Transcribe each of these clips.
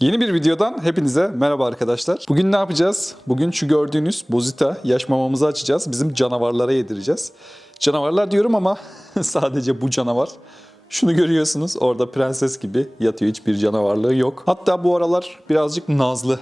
Yeni bir videodan hepinize merhaba arkadaşlar. Bugün ne yapacağız? Bugün şu gördüğünüz Bozita yaş mamamızı açacağız. Bizim canavarlara yedireceğiz. Canavarlar diyorum ama sadece bu canavar. Şunu görüyorsunuz orada prenses gibi yatıyor hiçbir canavarlığı yok. Hatta bu aralar birazcık nazlı.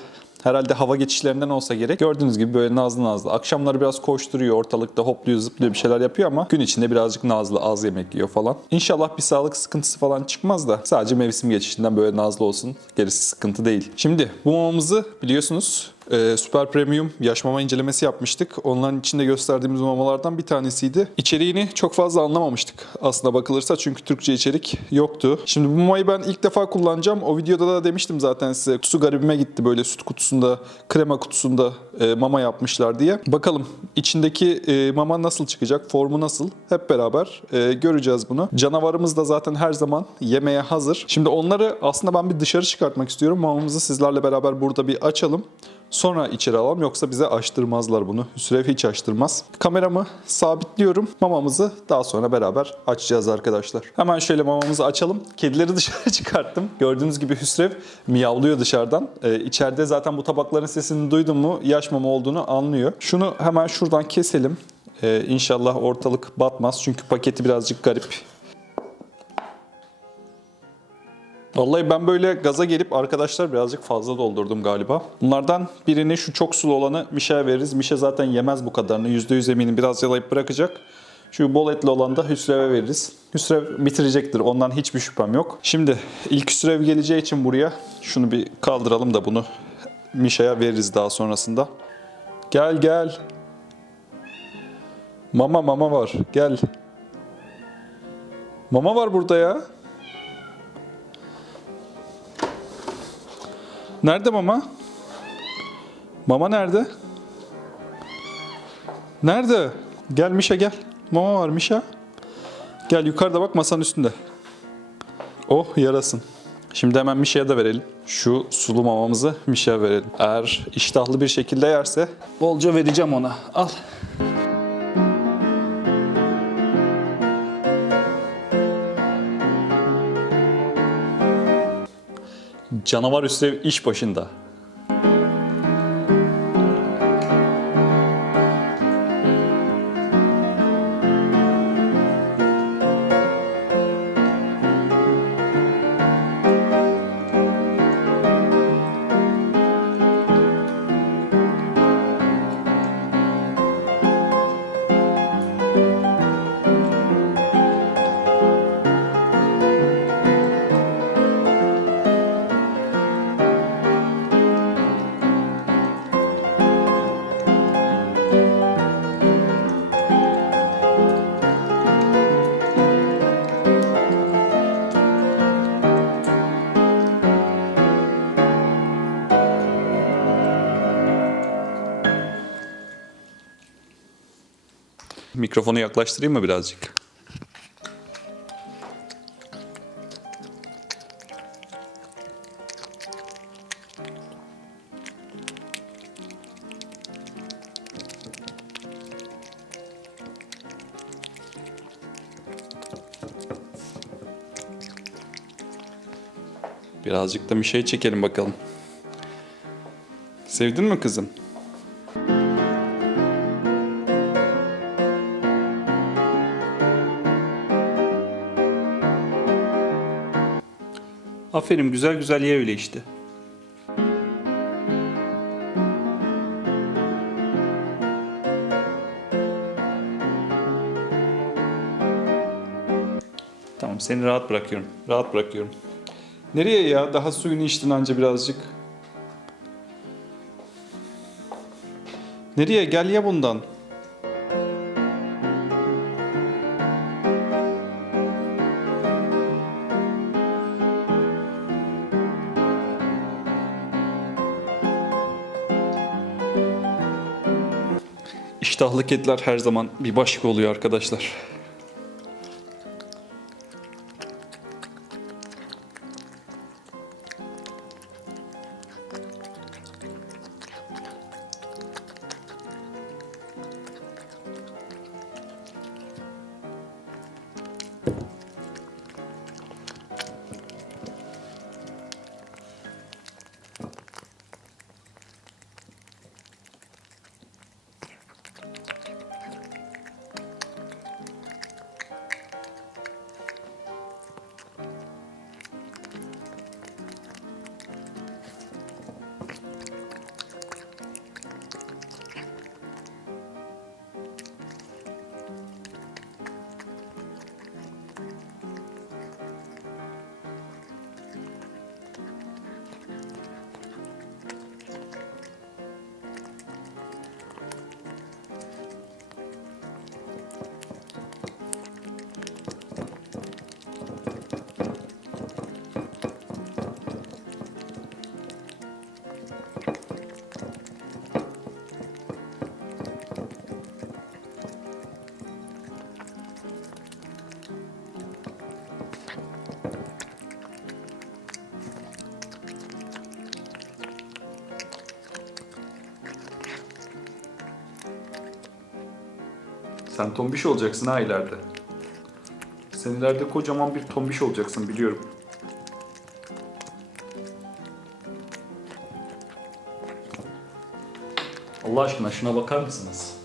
Herhalde hava geçişlerinden olsa gerek. Gördüğünüz gibi böyle nazlı nazlı. Akşamları biraz koşturuyor, ortalıkta hopluyor, zıplıyor bir şeyler yapıyor ama gün içinde birazcık nazlı, az yemek yiyor falan. İnşallah bir sağlık sıkıntısı falan çıkmaz da sadece mevsim geçişinden böyle nazlı olsun. Gerisi sıkıntı değil. Şimdi bu mamamızı biliyorsunuz e, Süper Premium yaş mama incelemesi yapmıştık. Onların içinde gösterdiğimiz mamalardan bir tanesiydi. İçeriğini çok fazla anlamamıştık aslında bakılırsa çünkü Türkçe içerik yoktu. Şimdi bu mamayı ben ilk defa kullanacağım. O videoda da demiştim zaten size. Kutusu garibime gitti böyle süt kutusunda, krema kutusunda e, mama yapmışlar diye. Bakalım içindeki e, mama nasıl çıkacak, formu nasıl? Hep beraber e, göreceğiz bunu. Canavarımız da zaten her zaman yemeğe hazır. Şimdi onları aslında ben bir dışarı çıkartmak istiyorum. Mamamızı sizlerle beraber burada bir açalım. Sonra içeri alalım yoksa bize açtırmazlar bunu. Hüsrev hiç açtırmaz. Kameramı sabitliyorum. Mamamızı daha sonra beraber açacağız arkadaşlar. Hemen şöyle mamamızı açalım. Kedileri dışarı çıkarttım. Gördüğünüz gibi Hüsrev miyavlıyor dışarıdan. Ee, içeride zaten bu tabakların sesini duydun mu yaş mama olduğunu anlıyor. Şunu hemen şuradan keselim. Ee, inşallah ortalık batmaz. Çünkü paketi birazcık garip. Vallahi ben böyle gaza gelip arkadaşlar birazcık fazla doldurdum galiba. Bunlardan birini şu çok sulu olanı Mişe'ye veririz. Mişe zaten yemez bu kadarını. %100 eminim biraz yalayıp bırakacak. Şu bol etli olanı da Hüsrev'e veririz. Hüsrev bitirecektir. Ondan hiçbir şüphem yok. Şimdi ilk Hüsrev geleceği için buraya şunu bir kaldıralım da bunu Mişe'ye veririz daha sonrasında. Gel gel. Mama mama var. Gel. Mama var burada ya. Nerede mama? Mama nerede? Nerede? Gel Mişa gel. Mama var Mişa. Gel yukarıda bak masanın üstünde. Oh yarasın. Şimdi hemen Mişa'ya da verelim. Şu sulu mamamızı Mişa'ya verelim. Eğer iştahlı bir şekilde yerse bolca vereceğim ona. Al. Canavar Hüsrev iş başında. Mikrofonu yaklaştırayım mı birazcık? Birazcık da bir şey çekelim bakalım. Sevdin mi kızım? Aferin güzel güzel ye öyle işte. Tamam seni rahat bırakıyorum. Rahat bırakıyorum. Nereye ya? Daha suyunu içtin anca birazcık. Nereye? Gel ya bundan. İştahlı kediler her zaman bir başka oluyor arkadaşlar. Sen tombiş olacaksın ha ileride. Sen ileride kocaman bir tombiş olacaksın biliyorum. Allah aşkına şuna bakar mısınız?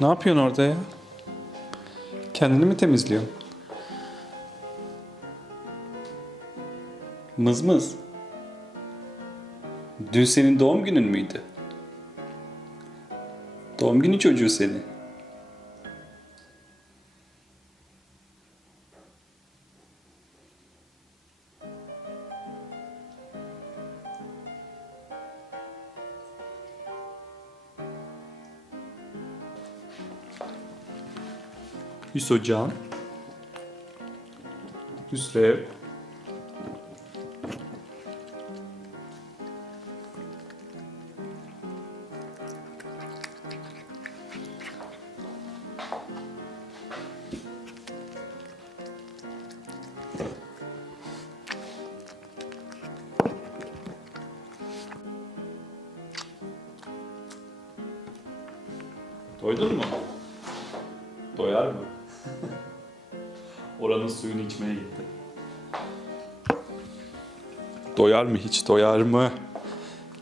Ne yapıyorsun orada ya? Kendini mi temizliyorsun? Mızmız. Dün senin doğum günün müydü? Doğum günü çocuğu seni. Hüsocan. Hüsrev. Doydun mu? İçmeye gitti. Doyar mı hiç? Doyar mı?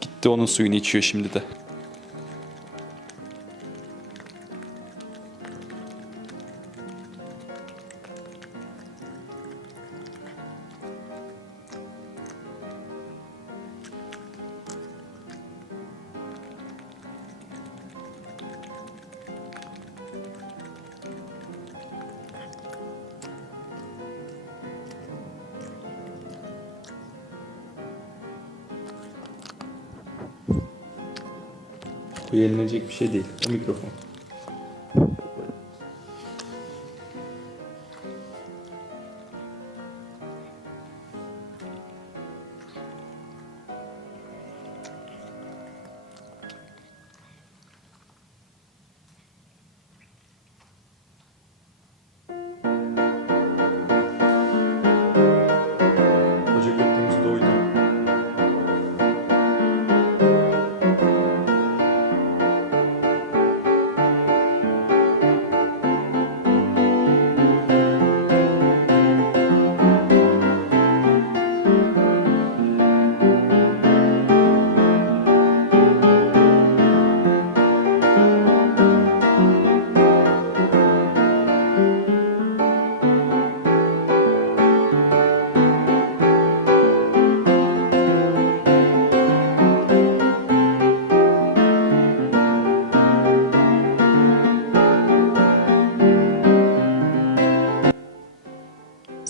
Gitti onun suyunu içiyor şimdi de. Bu yenilecek bir şey değil. O mikrofon.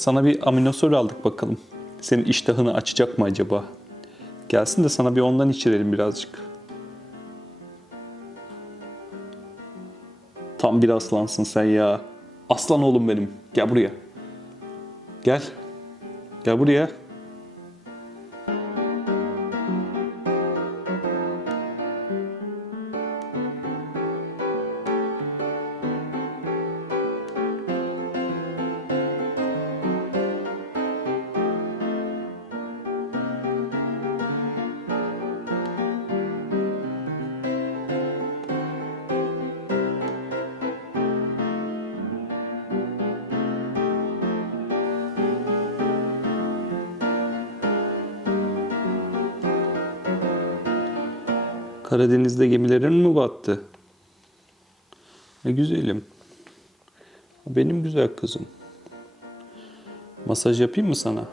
Sana bir aminosol aldık bakalım. Senin iştahını açacak mı acaba? Gelsin de sana bir ondan içirelim birazcık. Tam bir aslansın sen ya. Aslan oğlum benim. Gel buraya. Gel. Gel buraya. Karadeniz'de gemilerin mi battı? Ne güzelim. Benim güzel kızım. Masaj yapayım mı sana?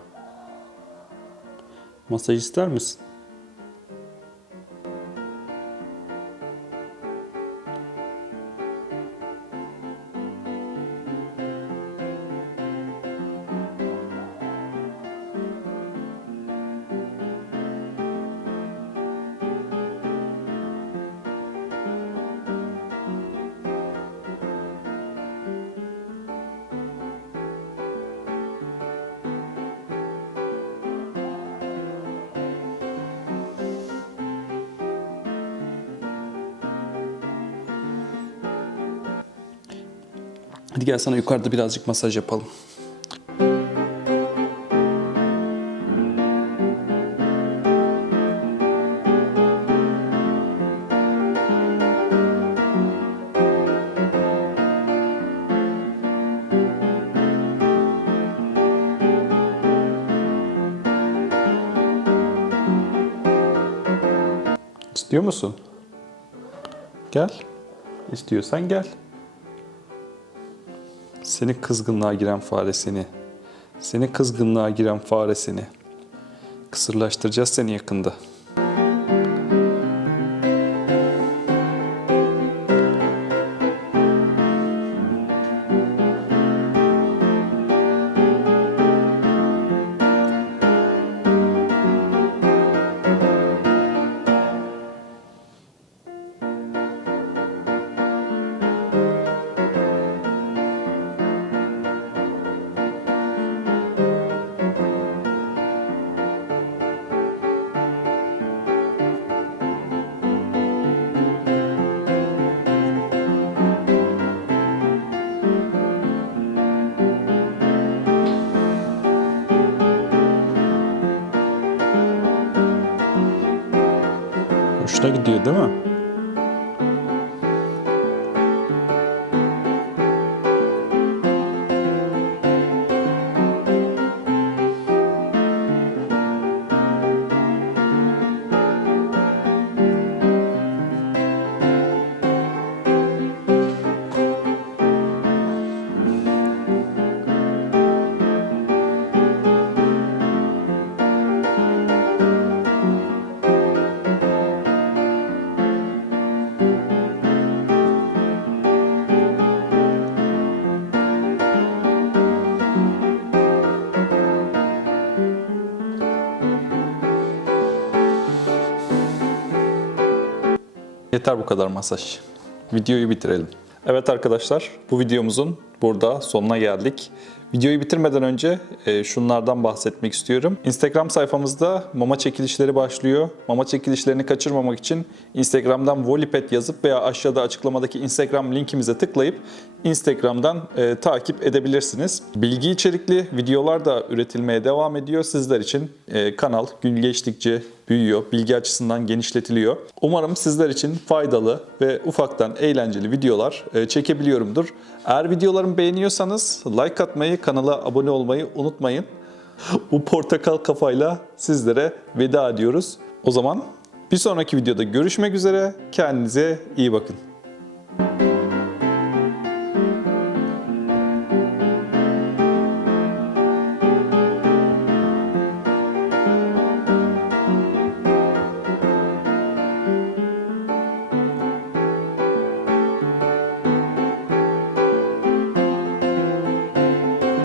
Masaj ister misin? Hadi gel sana yukarıda birazcık masaj yapalım. İstiyor musun? Gel. İstiyorsan gel. Seni kızgınlığa giren fare seni. Seni kızgınlığa giren fare seni. Kısırlaştıracağız seni yakında. Hoşuna gidiyor değil mi? Yeter bu kadar masaj. Videoyu bitirelim. Evet arkadaşlar, bu videomuzun burada sonuna geldik. Videoyu bitirmeden önce e, şunlardan bahsetmek istiyorum. Instagram sayfamızda mama çekilişleri başlıyor. Mama çekilişlerini kaçırmamak için Instagram'dan Volipet yazıp veya aşağıda açıklamadaki Instagram linkimize tıklayıp Instagram'dan e, takip edebilirsiniz. Bilgi içerikli videolar da üretilmeye devam ediyor. Sizler için e, kanal gün geçtikçe büyüyor, bilgi açısından genişletiliyor. Umarım sizler için faydalı ve ufaktan eğlenceli videolar e, çekebiliyorumdur. Eğer videolarımı beğeniyorsanız like atmayı, kanala abone olmayı unutmayın. Bu portakal kafayla sizlere veda ediyoruz. O zaman bir sonraki videoda görüşmek üzere. Kendinize iyi bakın.